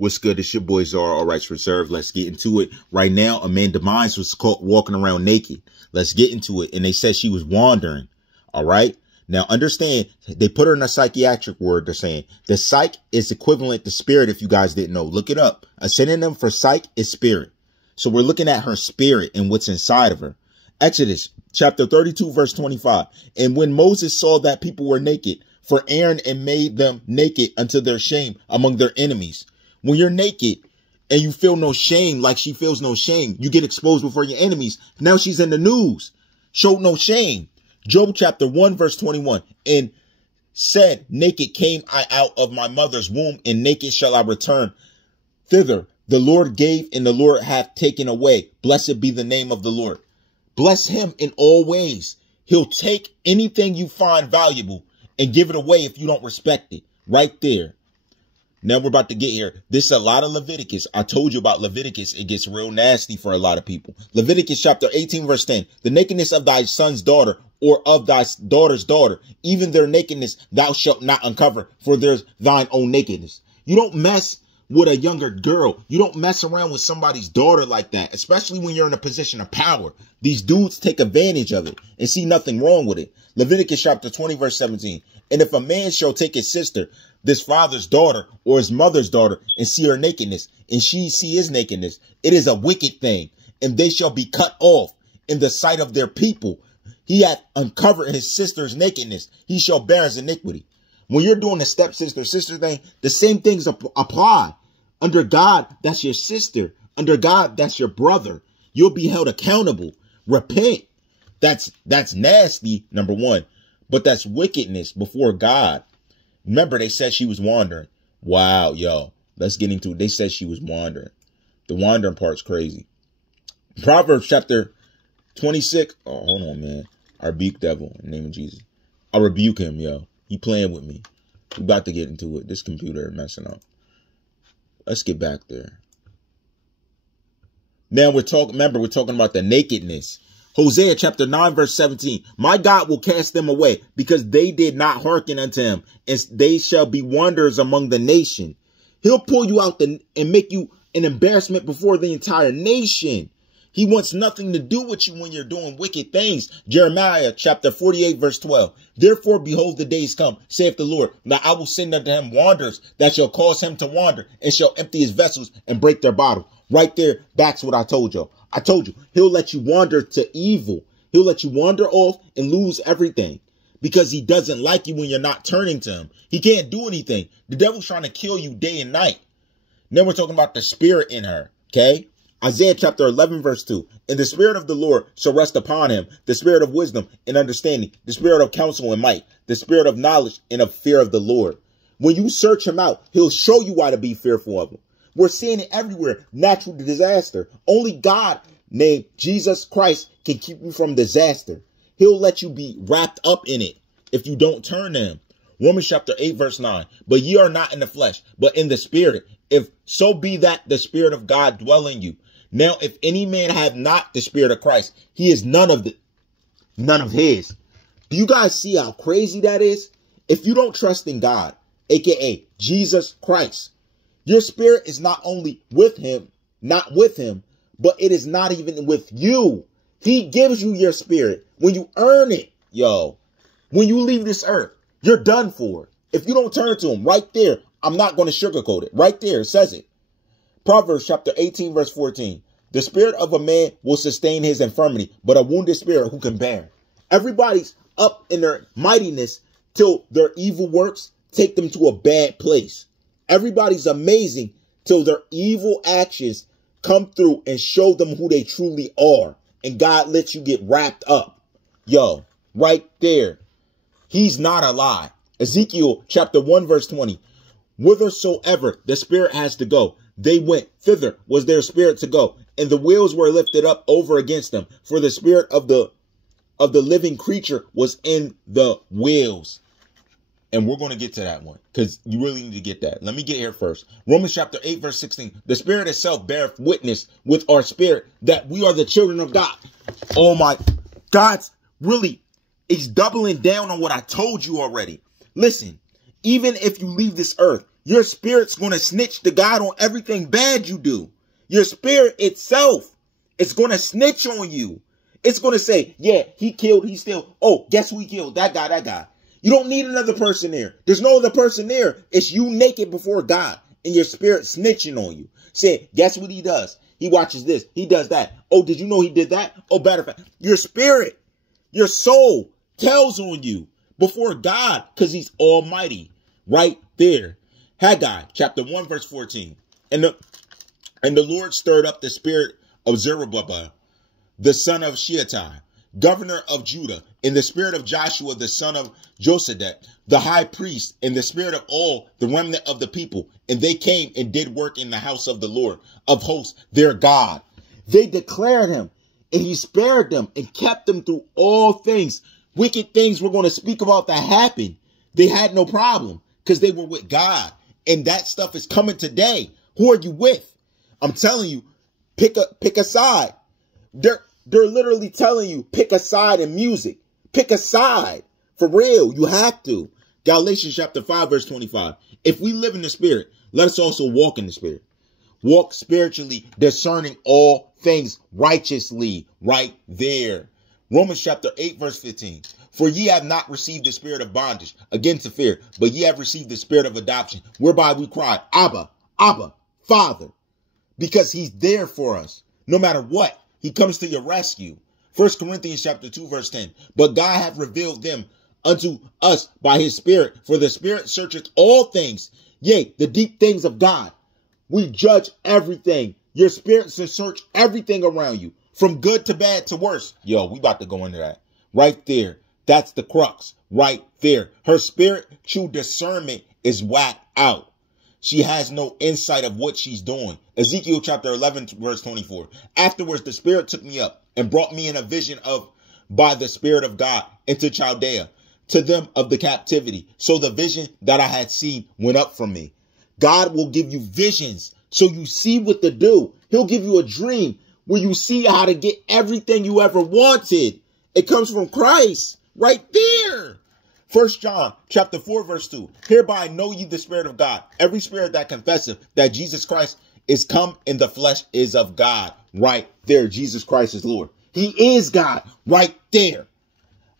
What's good? It's your boy Zara, all rights reserved. Let's get into it. Right now, Amanda Bynes was caught walking around naked. Let's get into it. And they said she was wandering. All right. Now, understand, they put her in a psychiatric word. They're saying the psych is equivalent to spirit. If you guys didn't know, look it up. A synonym for psych is spirit. So we're looking at her spirit and what's inside of her. Exodus chapter 32, verse 25. And when Moses saw that people were naked, for Aaron and made them naked unto their shame among their enemies. When you're naked and you feel no shame, like she feels no shame, you get exposed before your enemies. Now she's in the news. Showed no shame. Job chapter 1, verse 21. And said, naked came I out of my mother's womb, and naked shall I return thither. The Lord gave, and the Lord hath taken away. Blessed be the name of the Lord. Bless him in all ways. He'll take anything you find valuable and give it away if you don't respect it. Right there. Now we're about to get here. This is a lot of Leviticus. I told you about Leviticus. It gets real nasty for a lot of people. Leviticus chapter 18, verse 10. The nakedness of thy son's daughter or of thy daughter's daughter, even their nakedness thou shalt not uncover, for there's thine own nakedness. You don't mess with a younger girl. You don't mess around with somebody's daughter like that, especially when you're in a position of power. These dudes take advantage of it and see nothing wrong with it. Leviticus chapter 20, verse 17. And if a man shall take his sister, this father's daughter or his mother's daughter, and see her nakedness, and she see his nakedness, it is a wicked thing, and they shall be cut off in the sight of their people. He hath uncovered his sister's nakedness. He shall bear his iniquity. When you're doing the stepsister thing, the same things apply. Under God, that's your sister. Under God, that's your brother. You'll be held accountable. Repent. That's nasty, number one. But that's wickedness before God. Remember, they said she was wandering. Wow, yo. Let's get into it. They said she was wandering. The wandering part's crazy. Proverbs chapter 26. Oh, hold on, man. I rebuke devil in the name of Jesus. I rebuke him, yo. He playing with me. We about to get into it. This computer messing up. Let's get back there. Now we're talking about the nakedness. Hosea chapter 9, verse 17. My God will cast them away because they did not hearken unto him, and they shall be wanderers among the nation. He'll pull you out and make you an embarrassment before the entire nation. He wants nothing to do with you when you're doing wicked things. Jeremiah chapter 48, verse 12. Therefore, behold, the days come, saith the Lord. Now I will send unto him wanderers that shall cause him to wander, and shall empty his vessels and break their bottle. Right there, that's what I told you. I told you, he'll let you wander to evil. He'll let you wander off and lose everything because he doesn't like you when you're not turning to him. He can't do anything. The devil's trying to kill you day and night. Then we're talking about the spirit in her. Okay. Isaiah chapter 11, verse 2. And the spirit of the Lord shall rest upon him, the spirit of wisdom and understanding, the spirit of counsel and might, the spirit of knowledge and of fear of the Lord. When you search him out, he'll show you why to be fearful of him. We're seeing it everywhere. Natural disaster. Only God named Jesus Christ can keep you from disaster. He'll let you be wrapped up in it if you don't turn to him. Romans chapter 8, verse 9. But ye are not in the flesh, but in the spirit. If so be that the spirit of God dwell in you. Now, if any man have not the spirit of Christ, he is none of his. Do you guys see how crazy that is? If you don't trust in God, aka Jesus Christ, your spirit is not only with him, but it is not even with you. He gives you your spirit when you earn it. Yo, when you leave this earth, you're done for. If you don't turn to him right there, I'm not going to sugarcoat it. Right there, it says it. Proverbs chapter 18, verse 14. The spirit of a man will sustain his infirmity, but a wounded spirit who can bear. Everybody's up in their mightiness till their evil works take them to a bad place. Everybody's amazing till their evil actions come through and show them who they truly are. And God lets you get wrapped up. Yo, right there. He's not a lie. Ezekiel chapter 1, verse 20. Whithersoever the spirit has to go, they went thither was their spirit to go. And the wheels were lifted up over against them. For the spirit of the living creature was in the wheels. And we're going to get to that one because you really need to get that. Let me get here first. Romans chapter 8, verse 16. The spirit itself beareth witness with our spirit that we are the children of God. Oh my, God's really, he's doubling down on what I told you already. Listen, even if you leave this earth, Your spirit's going to snitch to God on everything bad you do. Your spirit itself is going to snitch on you. It's going to say, yeah, he killed, he still, oh, guess who he killed? That guy. You don't need another person there. There's no other person there. It's you naked before God and your spirit snitching on you. Say, guess what he does? He watches this. He does that. Oh, did you know he did that? Oh, matter of fact, your spirit, your soul tells on you before God because he's almighty. Right there. Haggai chapter 1 verse 14. And the Lord stirred up the spirit of Zerubbabel, the son of Shealtiel, governor of Judah, in the spirit of Joshua, the son of Josedek, the high priest, in the spirit of all the remnant of the people. And they came and did work in the house of the Lord of hosts, their God. They declared him, and he spared them and kept them through all things. Wicked things we're going to speak about that happened. They had no problem because they were with God. And that stuff is coming today. Who are you with? I'm telling you, pick a side. They're literally telling you, pick a side in music. Pick a side. For real, you have to. Galatians chapter 5, verse 25. If we live in the spirit, let us also walk in the spirit. Walk spiritually, discerning all things righteously. Right there. Romans chapter 8, verse 15. For ye have not received the spirit of bondage, again to fear, but ye have received the spirit of adoption, whereby we cry, Abba, Abba, Father. Because he's there for us. No matter what, he comes to your rescue. 1 Corinthians chapter 2, verse 10. But God hath revealed them unto us by his spirit. For the spirit searcheth all things, yea, the deep things of God. We judge everything. Your spirit should search everything around you, from good to bad to worse. Yo, we about to go into that. Right there. That's the crux. Right there. Her spirit, true discernment is whacked out. She has no insight of what she's doing. Ezekiel chapter 11, verse 24. Afterwards, the spirit took me up and brought me in a vision by the spirit of God into Chaldea, to them of the captivity. So the vision that I had seen went up from me. God will give you visions so you see what to do. He'll give you a dream where you see how to get everything you ever wanted. It comes from Christ right there. 1 John chapter 4, verse 2. Hereby know ye the spirit of God. Every spirit that confesseth that Jesus Christ is come in the flesh is of God. Right there. Jesus Christ is Lord. He is God right there.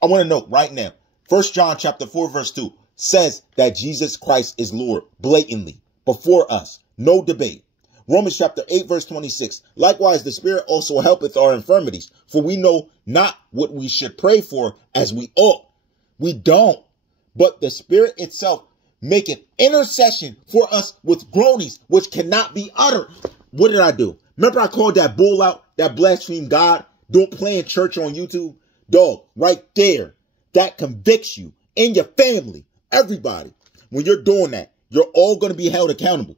I want to note right now. 1 John chapter 4, verse 2 says that Jesus Christ is Lord blatantly before us. No debate. Romans chapter 8, verse 26. Likewise, the Spirit also helpeth our infirmities, for we know not what we should pray for as we ought. We don't. But the Spirit itself maketh intercession for us with groanings, which cannot be uttered. What did I do? Remember I called that bull out, that blaspheme God? Don't play in church on YouTube? Dog, right there. That convicts you and your family, everybody. When you're doing that, you're all going to be held accountable.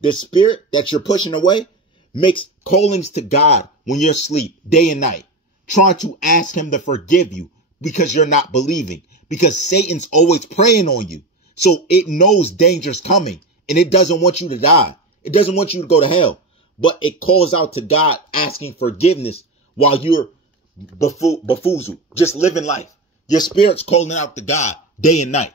The spirit that you're pushing away makes callings to God when you're asleep, day and night, trying to ask him to forgive you because you're not believing, because Satan's always preying on you. So it knows danger's coming and it doesn't want you to die. It doesn't want you to go to hell, but it calls out to God asking forgiveness while you're befoozled, just living life. Your spirit's calling out to God day and night.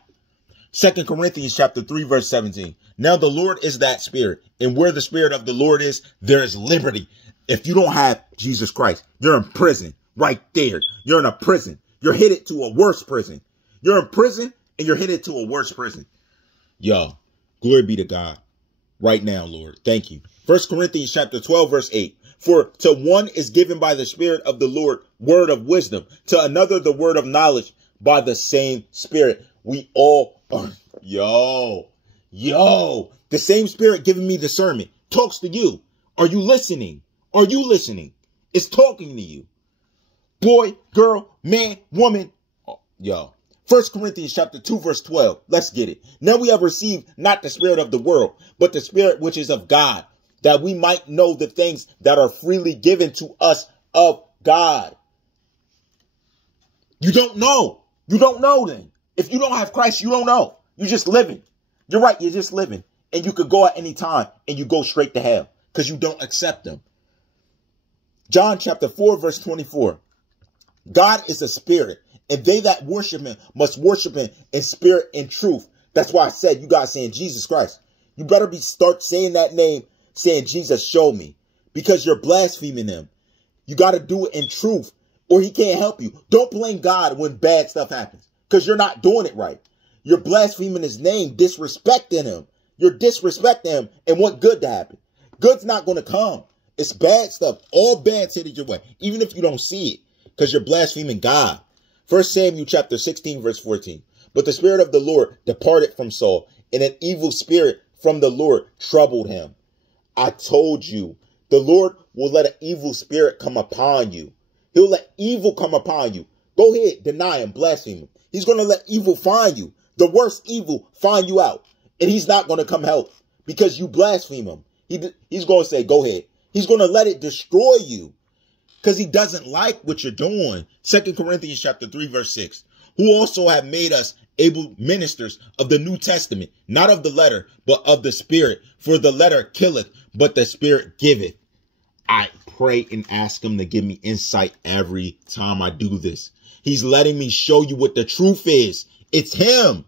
2 Corinthians chapter 3, verse 17. Now the Lord is that spirit, and where the spirit of the Lord is, there is liberty. If you don't have Jesus Christ, you're in prison right there. You're in a prison. You're headed to a worse prison. You're in prison and you're headed to a worse prison. Yo, glory be to God right now, Lord. Thank you. 1 Corinthians chapter 12, verse 8. For to one is given by the Spirit of the Lord word of wisdom, to another the word of knowledge by the same Spirit. We all are. Yo, the same Spirit giving me discernment talks to you. Are you listening? Are you listening? It's talking to you. Boy, girl, man, woman. Oh, yo. 1 Corinthians chapter 2, verse 12. Let's get it. Now we have received not the spirit of the world, but the Spirit which is of God, that we might know the things that are freely given to us of God. You don't know. You don't know then. If you don't have Christ, you don't know. You're just living. You're right. You're just living. And you could go at any time and you go straight to hell because you don't accept him. John chapter 4, verse 24. God is a spirit, and they that worship him must worship him in spirit and truth. That's why I said you guys saying Jesus Christ. You better start saying that name, saying Jesus, show me. Because you're blaspheming him. You got to do it in truth or he can't help you. Don't blame God when bad stuff happens because you're not doing it right. You're blaspheming his name, disrespecting him. You're disrespecting him and want good to happen. Good's not going to come. It's bad stuff. All bad's headed your way, even if you don't see it because you're blaspheming God. 1 Samuel chapter 16, verse 14. But the Spirit of the Lord departed from Saul, and an evil spirit from the Lord troubled him. I told you, the Lord will let an evil spirit come upon you. He'll let evil come upon you. Go ahead, deny him, blaspheme him. He's going to let evil find you. The worst evil find you out. And he's not going to come help because you blaspheme him. He's going to say, go ahead. He's going to let it destroy you because he doesn't like what you're doing. 2 Corinthians chapter 3, verse 6. Who also have made us able ministers of the New Testament, not of the letter, but of the Spirit. For the letter killeth, but the Spirit giveth. I pray and ask him to give me insight every time I do this. He's letting me show you what the truth is. It's him.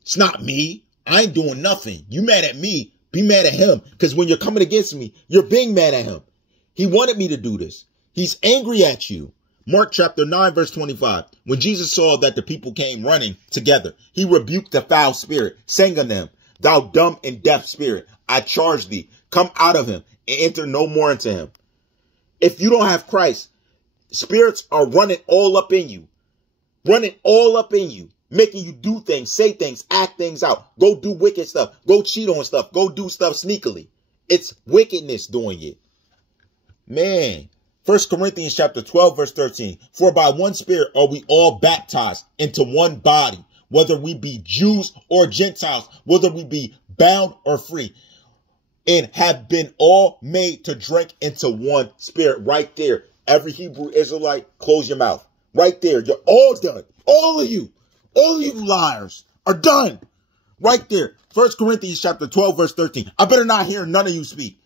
It's not me. I ain't doing nothing. You mad at me, be mad at him. Because when you're coming against me, you're being mad at him. He wanted me to do this. He's angry at you. Mark chapter 9, verse 25. When Jesus saw that the people came running together, he rebuked the foul spirit, saying unto them, Thou dumb and deaf spirit, I charge thee, come out of him and enter no more into him. If you don't have Christ, spirits are running all up in you, making you do things, say things, act things out, go do wicked stuff, go cheat on stuff, go do stuff sneakily. It's wickedness doing it. Man. 1 Corinthians chapter 12, verse 13. For by one Spirit are we all baptized into one body, whether we be Jews or Gentiles, whether we be bound or free, and have been all made to drink into one Spirit. Right there. Every Hebrew Israelite, close your mouth. Right there. You're all done. All of you liars are done. Right there. 1 Corinthians chapter 12, verse 13. I better not hear none of you speak.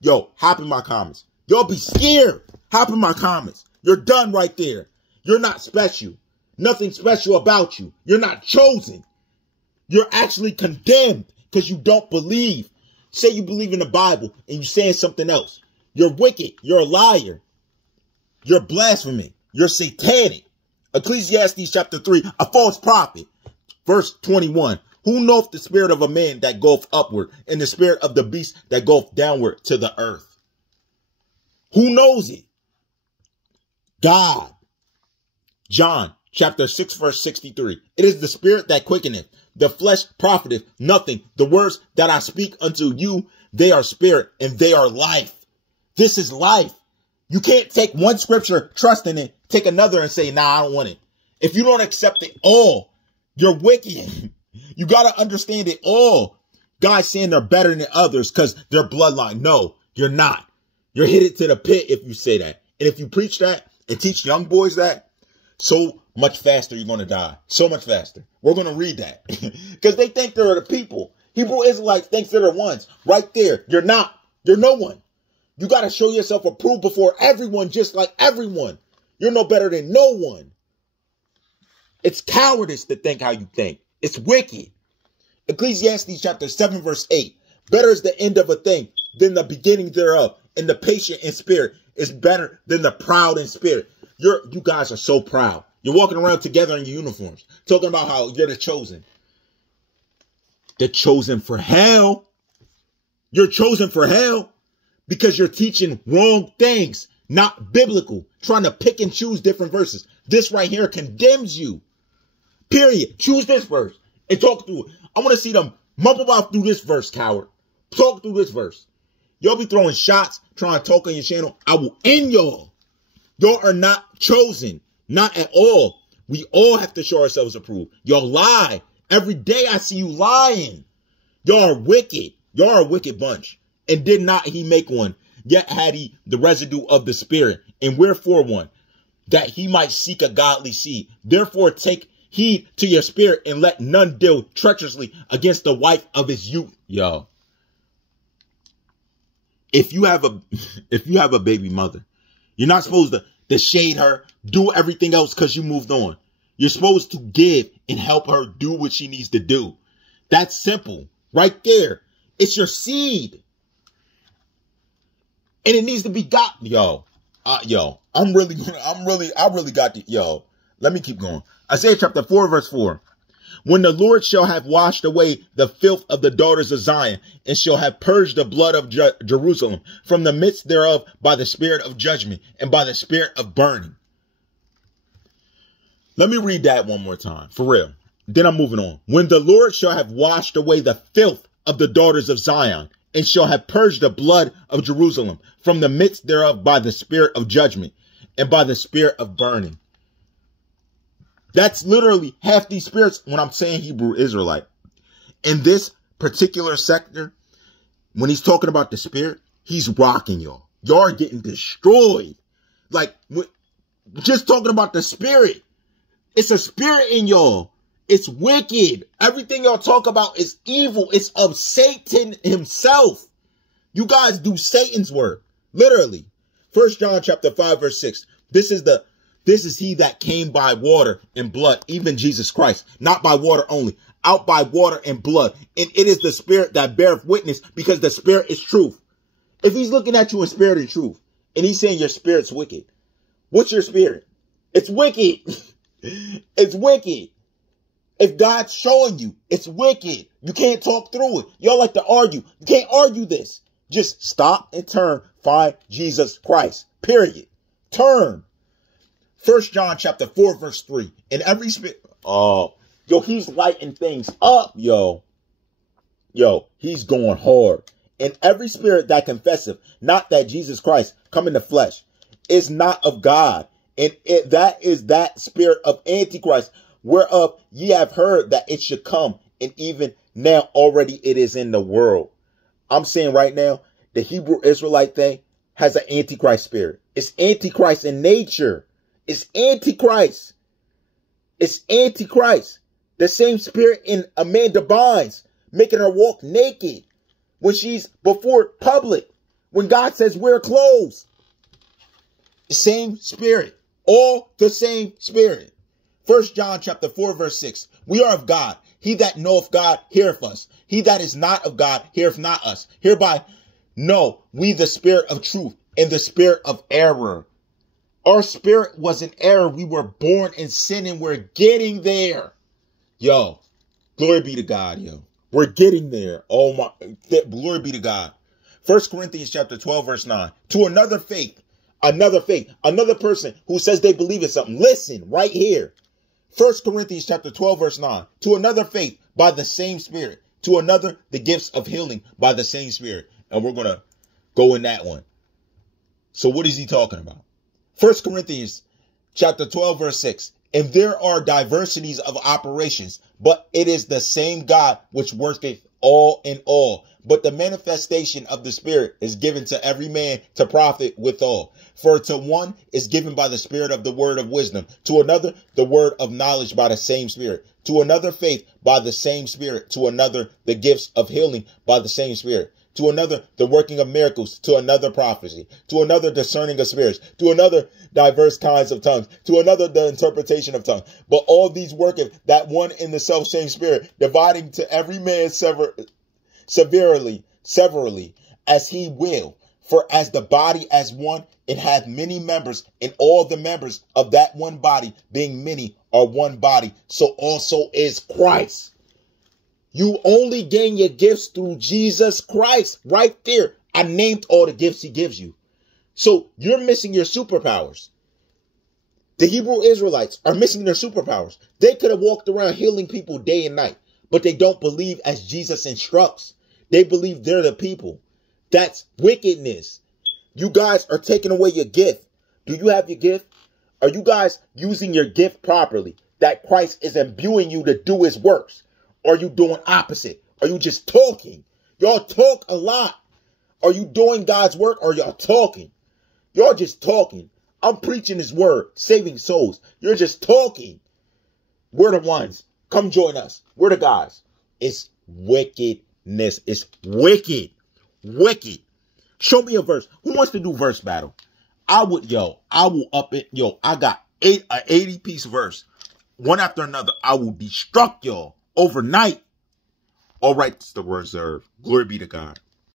Yo, hop in my comments. Y'all be scared. Hop in my comments. You're done right there. You're not special. Nothing special about you. You're not chosen. You're actually condemned because you don't believe. Say you believe in the Bible and you're saying something else. You're wicked. You're a liar. You're blaspheming. You're satanic. Ecclesiastes chapter 3, a false prophet. Verse 21. Who knoweth the spirit of a man that goeth upward and the spirit of the beast that goeth downward to the earth? Who knows it? God. John chapter 6, verse 63. It is the spirit that quickeneth. The flesh profiteth nothing. The words that I speak unto you, they are spirit and they are life. This is life. You can't take one scripture, trust in it, take another and say, nah, I don't want it. If you don't accept it all, you're wicked. You got to understand it all. Guys saying they're better than others because they're bloodline. No, you're not. You're headed to the pit if you say that. And if you preach that and teach young boys that, so much faster you're going to die. So much faster. We're going to read that. Because they think they're the people. Hebrew Israelites think they're the ones. Right there. You're not. You're no one. You got to show yourself approved before everyone, just like everyone. You're no better than no one. It's cowardice to think how you think. It's wicked. Ecclesiastes chapter 7, verse 8. Better is the end of a thing than the beginning thereof. And the patient in spirit is better than the proud in spirit. You guys are so proud. You're walking around together in your uniforms, talking about how you're the chosen. The chosen for hell. You're chosen for hell because you're teaching wrong things, not biblical, trying to pick and choose different verses. This right here condemns you. Period. Choose this verse and talk through it. I want to see them mumble out through this verse, coward. Talk through this verse. Y'all be throwing shots, trying to talk on your channel. I will end y'all. Y'all are not chosen. Not at all. We all have to show ourselves approved. Y'all lie. Every day I see you lying. Y'all are wicked. Y'all are a wicked bunch. And did not he make one, yet had he the residue of the spirit. And wherefore one, that he might seek a godly seed. Therefore take heed to your spirit and let none deal treacherously against the wife of his youth. Yo. If you have a baby mother, you're not supposed to shade her, do everything else because you moved on. You're supposed to give and help her do what she needs to do. That's simple. Right there. It's your seed. And it needs to be got. I really got the, let me keep going. Isaiah chapter 4, verse 4. When the Lord shall have washed away the filth of the daughters of Zion, and shall have purged the blood of Jerusalem from the midst thereof by the spirit of judgment and by the spirit of burning. Let me read that one more time, for real. Then I'm moving on. When the Lord shall have washed away the filth of the daughters of Zion, and shall have purged the blood of Jerusalem from the midst thereof by the spirit of judgment and by the spirit of burning. That's literally half these spirits when I'm saying Hebrew Israelite. In this particular sector, when he's talking about the spirit, he's rocking y'all. Y'all are getting destroyed. Like, just talking about the spirit. It's a spirit in y'all. It's wicked. Everything y'all talk about is evil. It's of Satan himself. You guys do Satan's work. Literally. 1 John chapter 5, verse 6. This is he that came by water and blood, even Jesus Christ, not by water only, out by water and blood. And it is the spirit that beareth witness, because the spirit is truth. If he's looking at you in spirit and truth, and he's saying your spirit's wicked, what's your spirit? It's wicked. It's wicked. If God's showing you, it's wicked. You can't talk through it. Y'all like to argue. You can't argue this. Just stop and turn. Find Jesus Christ. Period. Turn. 1 John chapter 4, verse 3. In every spirit. He's lighting things up, yo. He's going hard. In every spirit that confesseth not that Jesus Christ come in the flesh is not of God. And that is that spirit of Antichrist, whereof ye have heard that it should come, and even now already it is in the world. I'm saying right now, the Hebrew Israelite thing has an Antichrist spirit. It's Antichrist in nature. It's Antichrist. It's Antichrist. The same spirit in Amanda Bynes, making her walk naked when she's before public. When God says wear clothes. The same spirit. All the same spirit. 1 John chapter 4, verse 6. We are of God. He that knoweth God heareth us. He that is not of God heareth not us. Hereby know we the spirit of truth and the spirit of error. Our spirit was in error. We were born in sin, and we're getting there. Yo, glory be to God, yo. We're getting there. Oh my, glory be to God. 1 Corinthians chapter 12, verse 9. To another faith, another person who says they believe in something. Listen, right here. 1 Corinthians chapter 12, verse 9. To another faith by the same spirit. To another, the gifts of healing by the same spirit. And we're going to go in that one. So what is he talking about? 1 Corinthians chapter 12, verse 6. And there are diversities of operations, but it is the same God which worketh all in all. But the manifestation of the Spirit is given to every man to profit withal. For to one is given by the Spirit of the word of wisdom, to another the word of knowledge by the same Spirit, to another faith by the same Spirit, to another the gifts of healing by the same Spirit, to another the working of miracles, to another prophecy, to another discerning of spirits, to another diverse kinds of tongues, to another the interpretation of tongues. But all these worketh that one in the self same Spirit, dividing to every man severally as he will. For as the body as one, it hath many members, and all the members of that one body, being many, are one body, so also is Christ. You only gain your gifts through Jesus Christ. Right there. I named all the gifts he gives you. So you're missing your superpowers. The Hebrew Israelites are missing their superpowers. They could have walked around healing people day and night, but they don't believe as Jesus instructs. They believe they're the people. That's wickedness. You guys are taking away your gift. Do you have your gift? Are you guys using your gift properly? That Christ is imbuing you to do his works? Or are you doing opposite? Are you just talking? Y'all talk a lot. Are you doing God's work, or y'all talking? Y'all just talking. I'm preaching his word, saving souls. You're just talking. We're the ones. Come join us. We're the guys. It's wickedness. It's wicked. Wicked. Show me a verse. Who wants to do verse battle? I will up it. I got an 80-piece verse. one after another. I will destruct y'all overnight. All right, it's the reserve. Glory be to God.